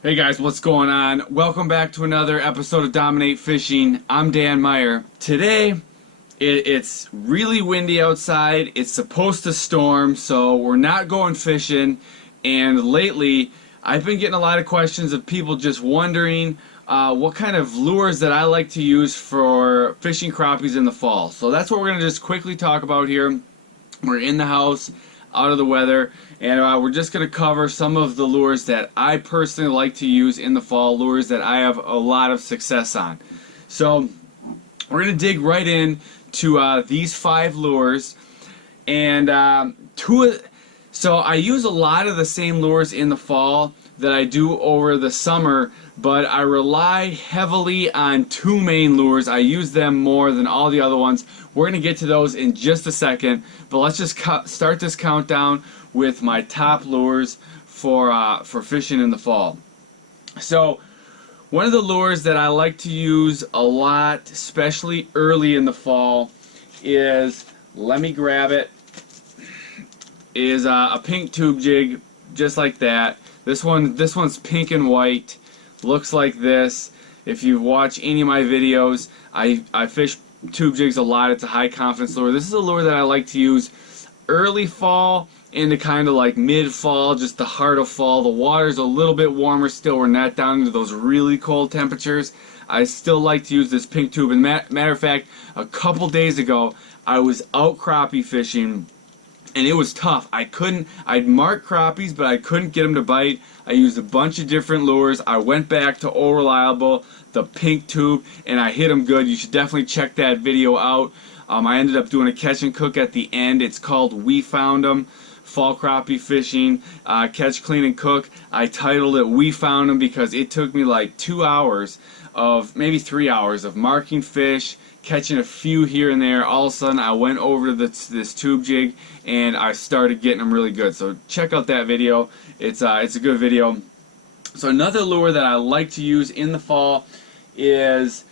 Hey guys, what's going on? Welcome back to another episode of Dominate Fishing. I'm Dan Meyer. Today, it's really windy outside. It's supposed to storm, so we're not going fishing. And lately, I've been getting a lot of questions of people just wondering what kind of lures that I like to use for fishing crappies in the fall. So that's what we're going to just quickly talk about here. We're in the house, out of the weather, and we're just going to cover some of the lures that I personally like to use in the fall, lures that I have a lot of success on. So we're going to dig right in to these 5 lures, and so I use a lot of the same lures in the fall that I do over the summer, but I rely heavily on 2 main lures. I use them more than all the other ones. We're going to get to those in just a second, but let's just start this countdown with my top lures for fishing in the fall. So one of the lures that I like to use a lot, especially early in the fall, is, let me grab it, is a pink tube jig, just like that. This one's pink and white, looks like this. If you watch any of my videos, I fish tube jigs a lot. It's a high confidence lure. This is a lure that I like to use early fall into kind of like mid fall, just the heart of fall. The water's a little bit warmer still. We're not down into those really cold temperatures. I still like to use this pink tube. And matter of fact, a couple days ago, I was out crappie fishing, and it was tough. I'd mark crappies, but I couldn't get them to bite. I used a bunch of different lures. I went back to Old Reliable, the pink tube, and I hit them good. You should definitely check that video out. I ended up doing a catch and cook at the end. It's called We Found 'Em, Fall Crappie Fishing, Catch, Clean, and Cook. I titled it We Found 'Em because it took me like 2 hours of, maybe 3 hours of marking fish, catching a few here and there. All of a sudden I went over to this tube jig and I started getting them really good. So check out that video. It's a good video. So another lure that I like to use in the fall is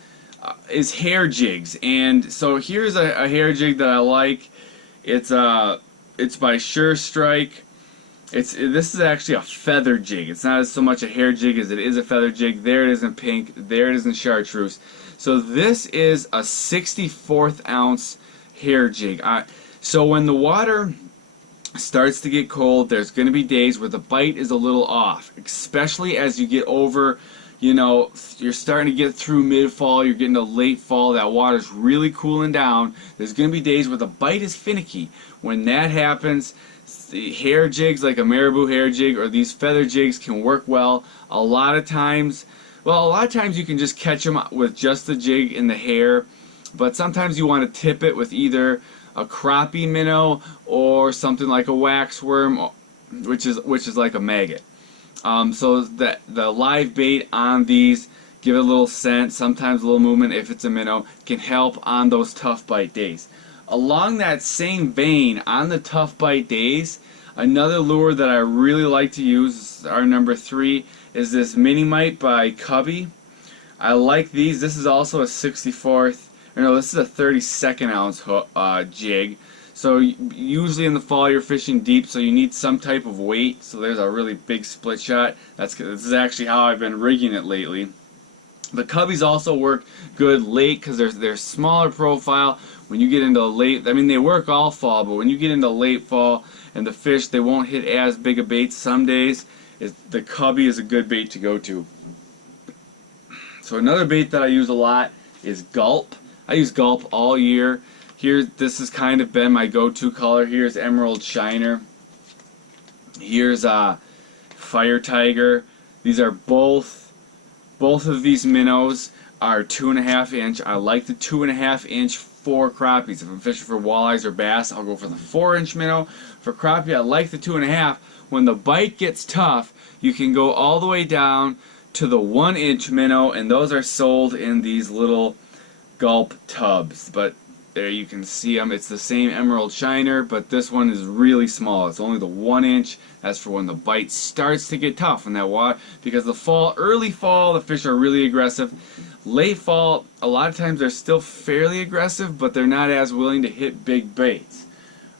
hair jigs. And so here's a hair jig that I like. It's by Sure Strike. This is actually a feather jig. It's not so much a hair jig as it is a feather jig. There it is in pink. There it is in chartreuse. So this is a 64th ounce hair jig. So when the water starts to get cold, there's going to be days where the bite is a little off, especially as you get over, you're starting to get through mid-fall, you're getting to late fall, that water's really cooling down. There's going to be days where the bite is finicky. When that happens, the hair jigs like a marabou hair jig or these feather jigs can work well. A lot of times you can just catch them with just the jig in the hair, but sometimes you want to tip it with either a crappie minnow or something like a waxworm, which is like a maggot. So that the live bait on these give it a little scent, sometimes a little movement if it's a minnow, can help on those tough bite days. Along that same vein, on the tough bite days, another lure that I really like to use, our number 3, is this Mini Mite by Cubby. I like these. This is also a 64th, or no, this is a 32nd ounce jig. So usually in the fall you're fishing deep, so you need some type of weight. So there's a really big split shot. This is actually how I've been rigging it lately. The Cubbies also work good late because they're smaller profile. When you get into late, I mean they work all fall, but when you get into late fall and the fish, they won't hit as big a bait some days. The Cubby is a good bait to go to. So another bait that I use a lot is Gulp. I use Gulp all year. This has kind of been my go-to color. Here's Emerald Shiner. Here's Fire Tiger. These are both of these minnows are 2.5 inch. I like the 2.5 inch for crappies. If I'm fishing for walleyes or bass, I'll go for the 4-inch minnow. For crappie, I like the 2.5. When the bite gets tough, you can go all the way down to the 1-inch minnow, and those are sold in these little Gulp tubs. But there you can see them. It's the same Emerald Shiner, but this one is really small. It's only the 1-inch. That's for when the bite starts to get tough in that water. Because early fall, the fish are really aggressive. Late fall, a lot of times they're still fairly aggressive, but they're not as willing to hit big baits.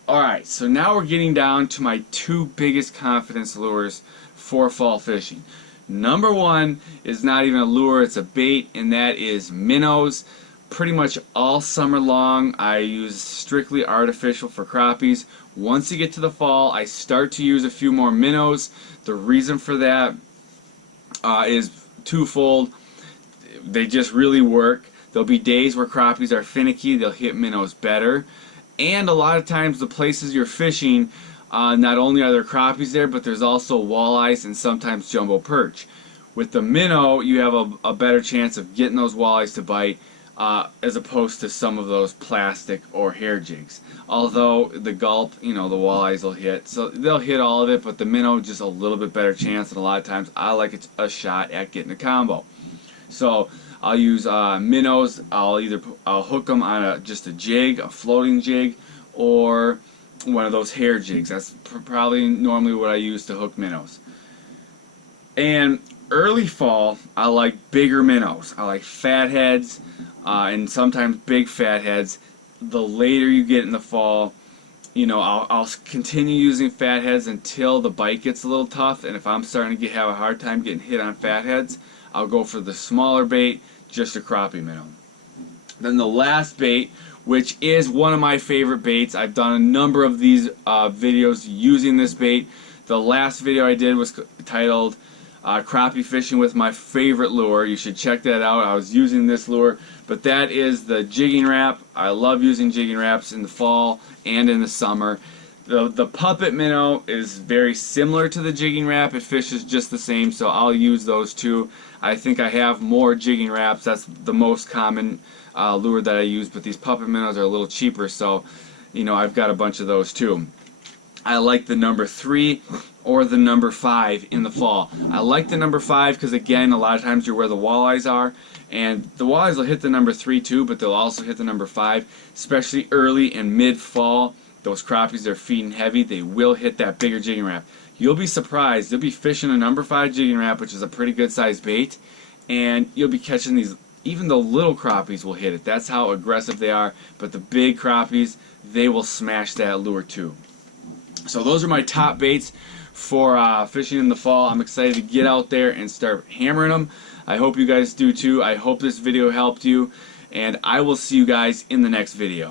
Alright, so now we're getting down to my 2 biggest confidence lures for fall fishing. Number one is not even a lure, it's a bait, and that is minnows. Pretty much all summer long I use strictly artificial for crappies. Once you get to the fall, I start to use a few more minnows. The reason for that is twofold. They just really work. There'll be days where crappies are finicky, they'll hit minnows better. And a lot of times the places you're fishing, not only are there crappies there, but there's also walleyes and sometimes jumbo perch. With the minnow, you have a better chance of getting those walleyes to bite as opposed to some of those plastic or hair jigs. Although the gulp, the walleyes will hit, so they'll hit all of it, but the minnow just a little bit better chance, and a lot of times I like a shot at getting a combo. So I'll use minnows. I'll hook them on just a jig, a floating jig, or one of those hair jigs. That's probably normally what I use to hook minnows. And early fall, I like bigger minnows. I like fatheads, and sometimes big fatheads. The later you get in the fall, I'll continue using fatheads until the bite gets a little tough, and if I'm starting to have a hard time getting hit on fatheads, I'll go for the smaller bait, just a crappie minnow. Then the last bait, which is one of my favorite baits. I've done a number of these videos using this bait. The last video I did was titled Crappie Fishing with My Favorite Lure. You should check that out. I was using this lure, but that is the jigging wrap. I love using jigging wraps in the fall and in the summer. The puppet minnow is very similar to the jigging wrap. It fishes just the same, so I'll use those too. I think I have more jigging wraps. That's the most common lure that I use, but these puppet minnows are a little cheaper, so I've got a bunch of those too. I like the number 3 or the number 5 in the fall. I like the number 5 because, again, a lot of times you're where the walleyes are, and the walleyes will hit the number 3 too, but they'll also hit the number 5, especially early and mid-fall. Those crappies, they're feeding heavy, they will hit that bigger jigging wrap. You'll be surprised. You'll be fishing a number 5 jigging wrap, which is a pretty good sized bait, and you'll be catching these. Even the little crappies will hit it. That's how aggressive they are, but the big crappies, they will smash that lure too. So those are my top baits for fishing in the fall. I'm excited to get out there and start hammering them. I hope you guys do too. I hope this video helped you, and I will see you guys in the next video.